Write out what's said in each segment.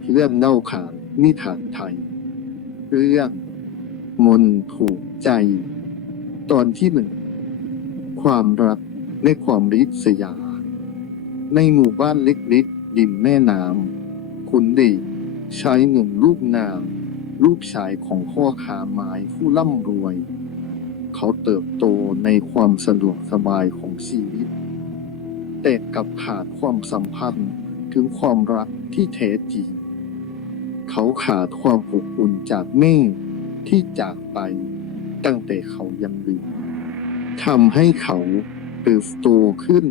เรื่องเล่าขานนิทานไทย เรื่อง มนต์ถูกใจ ตอนที่หนึ่ง ความรักในความริษยา ในหมู่บ้านเล็กๆริมแม่น้ำคุณเดชชายหนุ่มลูกนางลูกชายของพ่อค้าไม้ผู้ร่ำรวย เขาเติบโตในความสะดวกสบายของชีวิต แต่กับขาดความสัมพันธ์ถึงความรักที่แท้จริง เขาขาดความอบอุ่นจากแม่ที่จากไปตั้งแต่เขายังเด็กทำให้เขาเติบโตขึ้น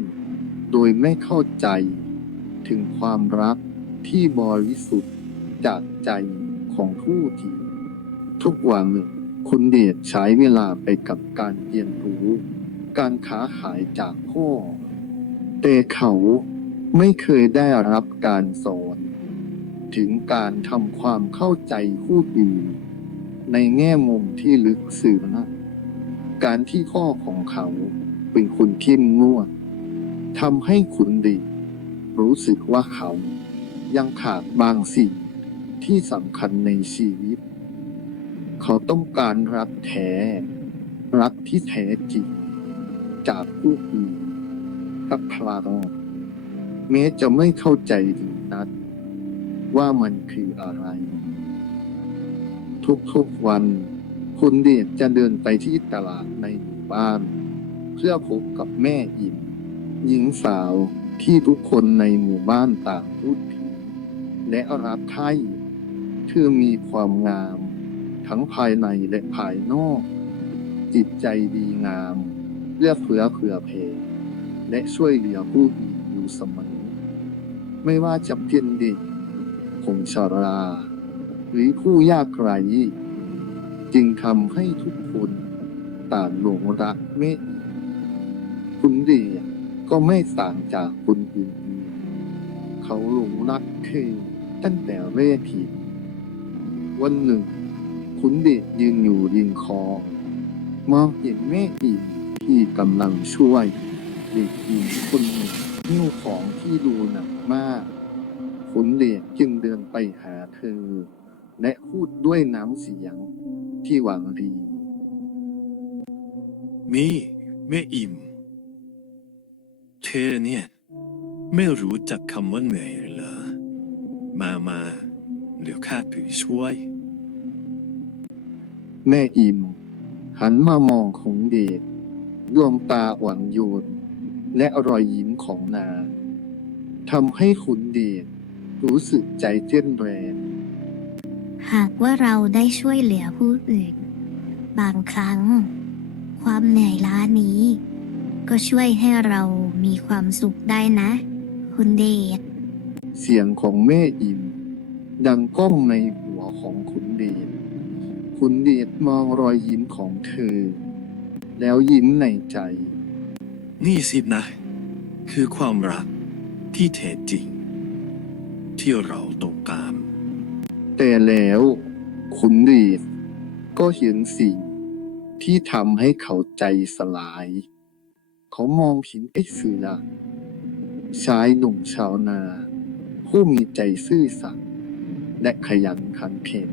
โดยไม่เข้าใจถึงความรักที่บริสุทธิ์จากใจของผู้ที่ทุกวันหนึ่งคุณเดชใช้เวลาไปกับการเรียนรู้ การค้าขายจากพ่อ แต่เขาไม่เคยได้รับการสอน ถึงการทำความเข้าใจผู้อื่นในแง่มุมที่ลึกซึ้งการที่พ่อของเขาเป็นคนเข้มงวดทำให้ขุนดี รู้สึกว่าเขา ยังขาดบางสิ่งที่สำคัญในชีวิต เขาต้องการรักแท้ รักที่แท้จริง จากผู้อื่นกับพลาดแม้จะไม่เข้าใจถึงนัด ว่ามันคืออะไร ทุกๆวัน คุณเดชจะเดินไปที่ตลาดในหมู่บ้าน เพื่อพบกับแม่อิมหญิงสาวที่ทุกคนในหมู่บ้านต่างพูดถึงและรักใคร่เธอมีความงาม ทั้งภายในและภายนอก จิตใจดีงามเลือกเผื่อเผื่อเพและช่วยเหลือผู้อื่นอยู่เสมอ ไม่ว่าจะเป็นเด็ก คนชรา หรือผู้ยากไร้จึงทำให้ทุกคนต่างหลงรักเมตคุณเดียก็ไม่ต่างจากคนอื่นเขาหลงรักเธอตั้งแต่แรกทีวันหนึ่ง คุณเดชยืนอยู่ริมคลองมองเห็นแม่อีกที่กำลังช่วยเด็กหญิงคนหนึ่งหิ้วของที่ดูหนักมาก ขุนเดชจึงเดินไปหาเธอ และพูดด้วยน้ำเสียงที่หวังดี มีแม่อิ่ม เธอเนี่ย ไม่รู้จักคำว่าเหนื่อยเหรอ มามาเดี๋ยวข้าถือช่วย แม่อิ่ม หันมามองของเดชดวงตาหวานโยน และรอยยิ้มของนางทำให้ขุนเดช รู้สึกใจเต้นแรงหากว่าเราได้ช่วยเหลือผู้อื่น บางครั้ง ความเหนื่อยล้านี้ ก็ช่วยให้เรามีความสุขได้นะ คุณเดชเสียงของแม่อิ่มดังก้องในหัวของขุนเดชขุนเดชมองรอยยิ้มของเธอ แล้วยิ้มในใจ นี่สินะ คือความรักที่แท้จริง ที่เราต้องการ แต่แล้วขุนเดชก็เห็นสิ่งที่ทำให้เขาใจสลาย เขามองเห็นไอ้เสือชายหนุ่มชาวนา ผู้มีใจซื่อสัตย์และขยันขันเข็น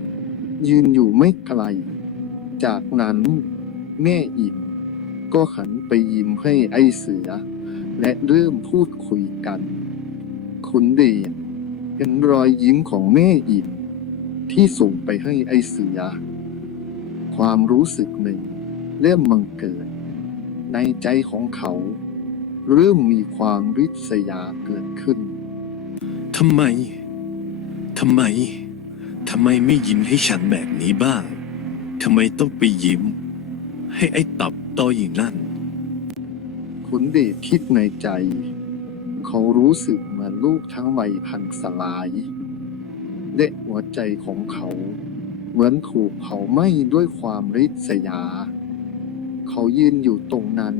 ยืนอยู่ไม่ไกล จากนั้นแม่อิ่มก็หันไปยิ้มให้ไอ้เสือ และเริ่มพูดคุยกันขุนเดช เห็นรอยยิ้มของแม่อิ่มที่ส่งไปให้ไอเสือ ความรู้สึกหนึ่งเริ่มมังเกิด ในใจของเขา เริ่มมีความริษยาเกิดขึ้น ทำไม ทำไม ทำไมไม่ยิ้มให้ฉันแบบนี้บ้าง ทำไมต้องไปยิ้ม ให้ไอ้ตับต้อยนั่นขุนเดชคิดในใจ เขารู้สึกเหมือนลูกทั้งวัยพันสลาย และหัวใจของเขา เหมือนถูกเผาไหม้ด้วยความริษยา เขายืนอยู่ตรงนั้น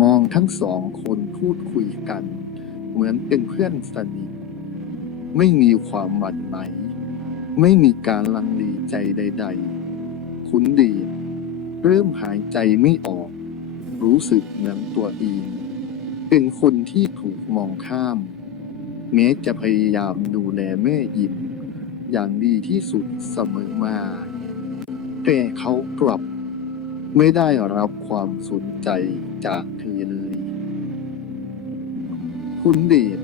มองทั้งสองคนพูดคุยกัน เหมือนเป็นเพื่อนสนิท ไม่มีความหวั่นไหวไม่มีการลังเลใจใด ๆ คุณดชเริ่มหายใจไม่ออก รู้สึกเหมือนตัวเอง เป็นคนที่ถูกมองข้าม แม้จะพยายามดูแลแม่อิ่มอย่างดีที่สุดเสมอมา แต่เขากลับไม่ได้รับความสนใจจากเธอเลย คุณเดช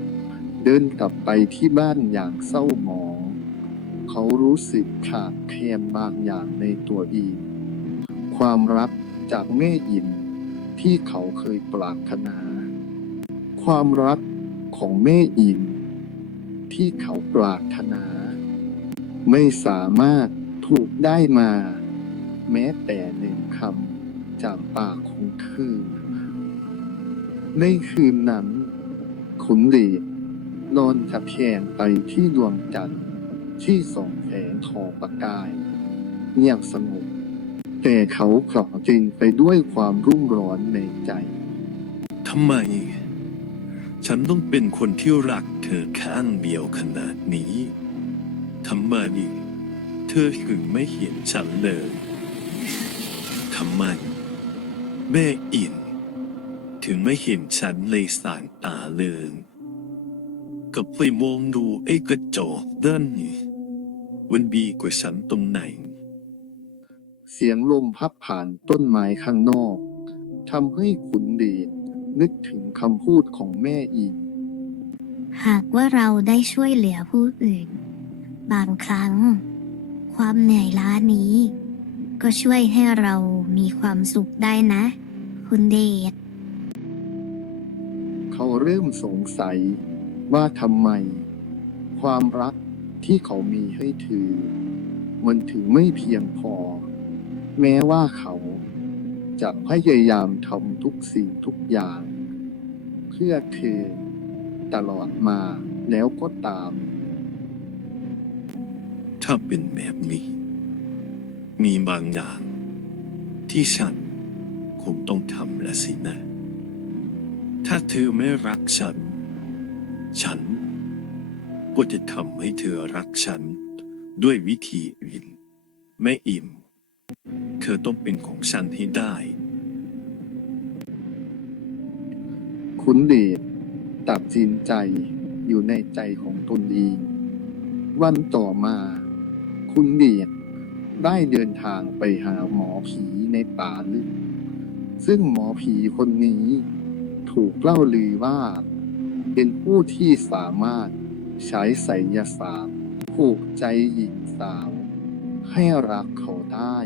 เดินกลับไปที่บ้านอย่างเศร้าหมอง เขารู้สึกขาดแคลนบางอย่างในตัวเองความรักจากแม่อินที่เขาเคยปรารถนา ความรักของแม่อินที่เขาปรารถนา ไม่สามารถถูกได้มา แม้แต่หนึ่งคำจากปากของเธอในคืนนั้นขุนหลดนอนตะแคงไปที่ดวงจันทร์ที่ส่องแสงทองประกายเงียบสงบแต่เขากลับจริงไปด้วยความรุ่มร้อนในใจทำไม ฉันต้องเป็นคนที่รักเธอข้างเดียวขนาดนี้ทำไมเธอถึงไม่เห็นฉันเลยทำไมแม่อิน ถึงไม่เห็นฉันเลยสายตาเลยก็ไปมองดูไอ้กระจกด้านนี้มันดีกว่าฉันตรงไหน เสียงลมพัดผ่านต้นไม้ข้างนอกทำให้ขุนเดช นึกถึงคำพูดของแม่อีก หากว่าเราได้ช่วยเหลือผู้อื่น บางครั้ง ความเหนื่อยล้านี้ ก็ช่วยให้เรามีความสุขได้นะ คุณเดชเขาเริ่มสงสัยว่าทำไม ความรักที่เขามีให้เธอมันถึงไม่เพียงพอ แม้ว่าเขา จะพยายามทำทุกสิ่งทุกอย่าง เพื่อเธอตลอดมาแล้วก็ตาม ถ้าเป็นแบบนี้ มีบางอย่างที่ฉันคงต้องทำละสินะ ถ้าเธอไม่รักฉัน ฉันก็จะทำให้เธอรักฉันด้วยวิธีอื่นไม่อิ่ม เธอต้องเป็นของฉันให้ได้ขุนเดชตัดสินใจอยู่ในใจของตนเอง วันต่อมา คุณเดชได้เดินทางไปหาหมอผีในป่าลึก ซึ่งหมอผีคนนี้ถูกเล่าลือว่า เป็นผู้ที่สามารถใช้ไสยศาสตร์ผูกใจหญิงสาว ให้รักเขาได้